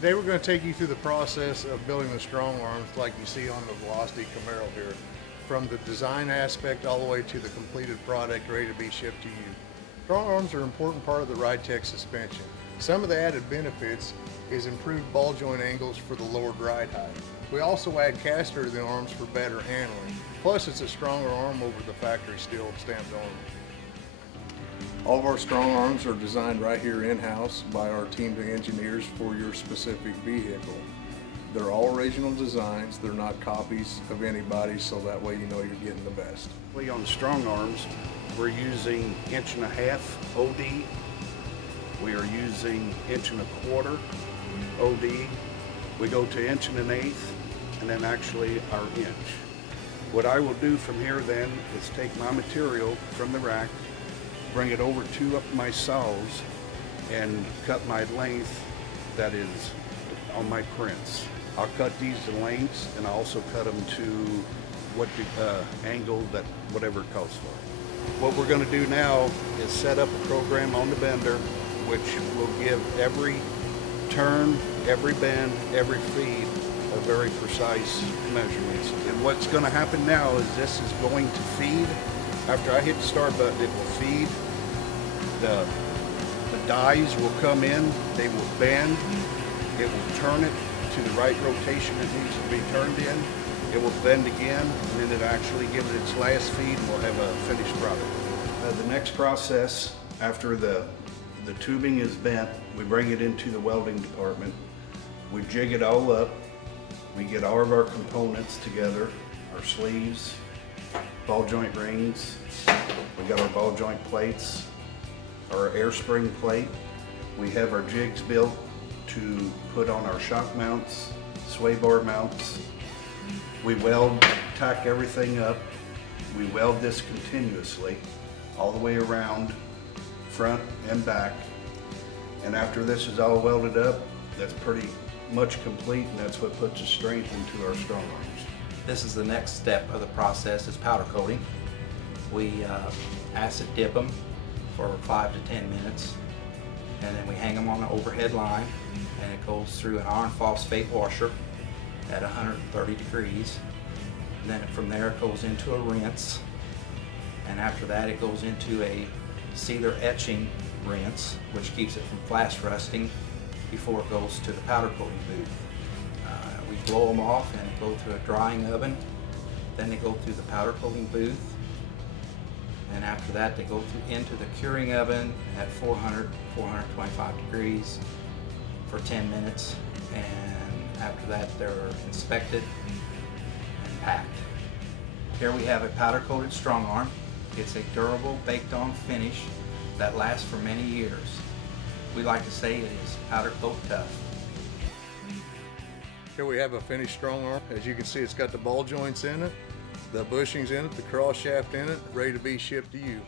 Today we're going to take you through the process of building the StrongArms like you see on the Velocity Camaro here. From the design aspect all the way to the completed product ready to be shipped to you. StrongArms are an important part of the RideTech suspension. Some of the added benefits is improved ball joint angles for the lowered ride height. We also add caster to the arms for better handling. Plus it's a stronger arm over the factory steel stamped arm. All of our StrongArms are designed right here in-house by our team of engineers for your specific vehicle. They're all original designs, they're not copies of anybody, so that way you know you're getting the best. On the StrongArms, we're using 1.5" OD. We are using 1.25" OD. We go to 1.125", and then actually our inch. What I will do from here then is take my material from the rack, bring it over to my saws, and cut my length that is on my prints. I'll cut these to lengths, and I also cut them to what the angle that whatever it calls for. What we're going to do now is set up a program on the bender which will give every turn, every bend, every feed a very precise measurements. And what's going to happen now is this is going to feed. After I hit the start button, it will feed. The dies will come in, they will bend, it will turn it to the right rotation it needs to be turned in, it will bend again, and then it actually gives it its last feed and we'll have a finished product. The next process, after the tubing is bent, we bring it into the welding department. We jig it all up, we get all of our components together, our sleeves, ball joint rings, we got our ball joint plates, our air spring plate. We have our jigs built to put on our shock mounts, sway bar mounts. We weld, tack everything up. We weld this continuously all the way around, front and back. And after this is all welded up, that's pretty much complete, and that's what puts the strength into our StrongArms. This is the next step of the process, is powder coating. We acid dip them for 5 to 10 minutes, and then we hang them on an overhead line, and it goes through an iron phosphate washer at 130 degrees. And then from there it goes into a rinse, and after that it goes into a sealer etching rinse, which keeps it from flash rusting before it goes to the powder coating booth. We blow them off and go through a drying oven, then they go through the powder coating booth, and after that they go into the curing oven at 425 degrees for 10 minutes, and after that they're inspected and packed. Here we have a powder coated StrongArm. It's a durable baked on finish that lasts for many years. We like to say it is powder coat tough. Here we have a finished StrongArm. As you can see, it's got the ball joints in it, the bushings in it, the cross shaft in it, ready to be shipped to you.